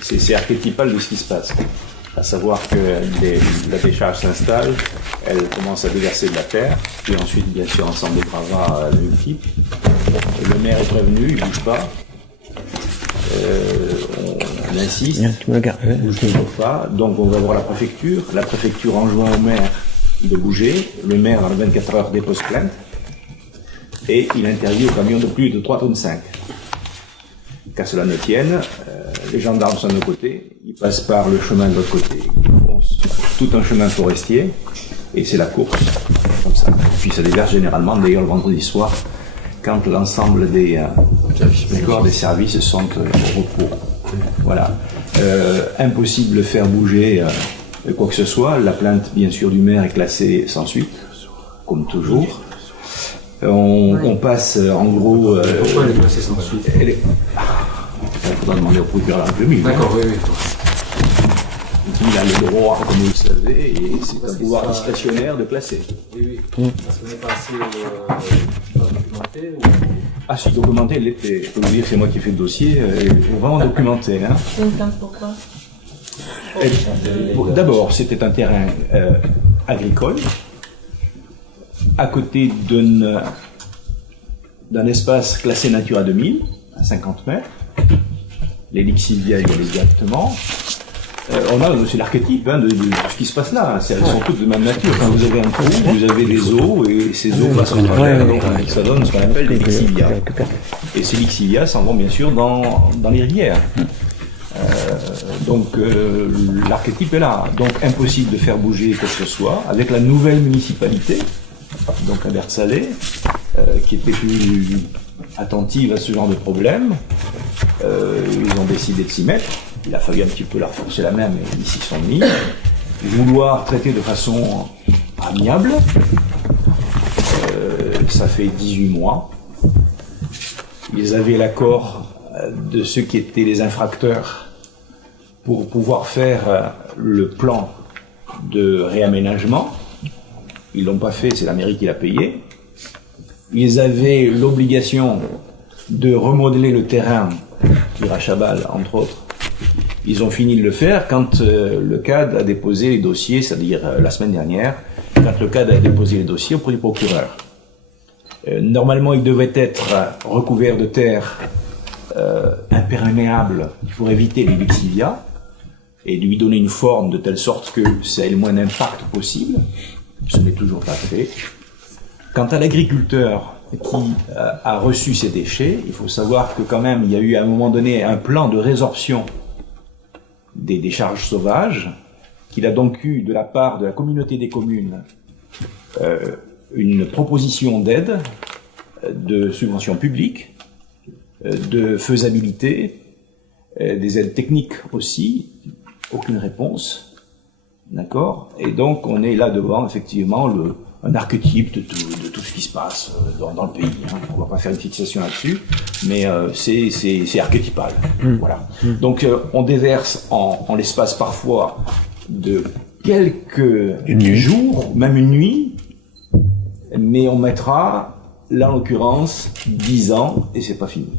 c'est archétypal de ce qui se passe. À savoir que la décharge s'installe, elle commence à déverser de la terre, puis ensuite, bien sûr, ensemble de bravats multiples. Le maire est prévenu, il ne bouge pas. On insiste, il ne bouge toujours pas. Donc on va voir la préfecture. La préfecture enjoint au maire de bouger. Le maire, dans les 24 heures, dépose plainte. Et il interdit au camion de plus de 3,5 tonnes. Qu'à cela ne tienne, les gendarmes sont de côté, ils passent par le chemin de l'autre côté, ils font tout un chemin forestier, et c'est la course, comme ça. Puis ça déverse généralement, d'ailleurs, le vendredi soir, quand l'ensemble des corps des services sont au repos. Voilà. Impossible de faire bouger quoi que ce soit. La plainte, bien sûr, du maire est classée sans suite, comme toujours. On passe, en gros... Pourquoi elle est classée sans suite? Il faudra demander au procureur de la République. D'accord, oui. Il a le droit, comme vous le savez, et c'est un pouvoir discrétionnaire de classer. Oui. Parce qu'on n'est pas assez documenté ou... Ah, si documenté, il l'était. Je peux vous dire que c'est moi qui ai fait le dossier, vraiment documenté. Hein. Une plainte pourquoi? D'abord, c'était un terrain agricole, à côté d'un espace classé Natura 2000, à 50 mètres. Les lixivias y allaient directement. C'est l'archétype de ce qui se passe là. Elles sont toutes de même nature. Quand vous avez un trou, vous avez des eaux, et ces eaux passent au travers. Donc ça donne ce qu'on appelle des lixivias. Et ces lixivias s'en vont bien sûr dans les rivières. Donc l'archétype est là. Donc impossible de faire bouger quoi que ce soit. Avec la nouvelle municipalité, donc à Berthe-Salé, qui était plus attentive à ce genre de problème, ils ont décidé de s'y mettre. Il a fallu un petit peu leur forcer la main, mais ils s'y sont mis. Vouloir traiter de façon amiable, ça fait 18 mois. Ils avaient l'accord de ceux qui étaient les infracteurs pour pouvoir faire le plan de réaménagement. Ils l'ont pas fait, c'est la mairie qui l'a payé. Ils avaient l'obligation de remodeler le terrain, Irachabal, entre autres. Ils ont fini de le faire quand le CAD a déposé les dossiers, c'est-à-dire la semaine dernière, quand le CAD a déposé les dossiers auprès du procureur. Normalement, il devait être recouvert de terre imperméable pour éviter les lixivias et lui donner une forme de telle sorte que ça ait le moins d'impact possible. Ce n'est toujours pas fait. Quant à l'agriculteur qui a reçu ces déchets, il faut savoir que quand même il y a eu à un moment donné un plan de résorption des décharges sauvages, qu'il a donc eu de la part de la communauté des communes une proposition d'aide, de subvention publique, de faisabilité, des aides techniques aussi, aucune réponse, d'accord? Et donc on est là devant effectivement un archétype de tout ce qui se passe dans le pays. Hein. On va pas faire une fixation là-dessus, mais c'est archétypal. Voilà. Donc on déverse en l'espace parfois de quelques jours, même une nuit, mais on mettra, là en l'occurrence, 10 ans, et c'est pas fini.